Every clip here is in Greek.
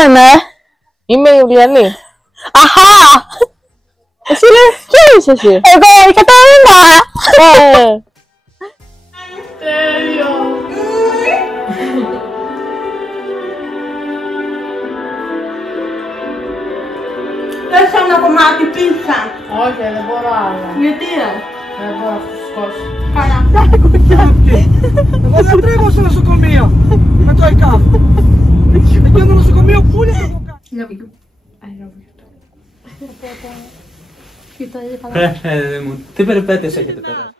λένε? Είμαι η Ιουλιανή. Αχά! Εσύ ποια είσαι εσύ? Εγώ η Καταρίνα! Τέλειο! Θες ένα κομμάτι πίτσα? Όχι, δεν μπορώ άλλο. Γιατί Δεν μπορώ να φουσκώσω. Καλά. Εγώ δεν τρέχω στο νοσοκομείο με το ΕΚΑΒ. Εκεί το νοσοκομείο που είναι το κομμάτι. Love you. I love you. Τι περιπέτειες έχετε τώρα?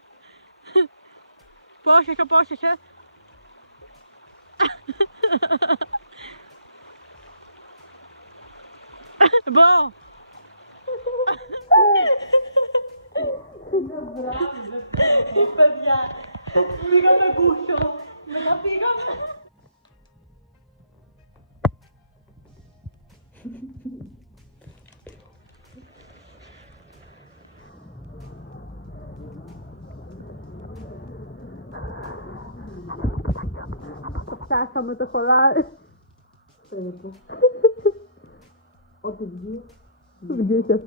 Πώς είσαι? Μπω! Παιδιά, πήγαμε κούσο, μετά πήγαμε. Φτάσαμε το χωλάρι. Ό,τι βγει. Βγήκε.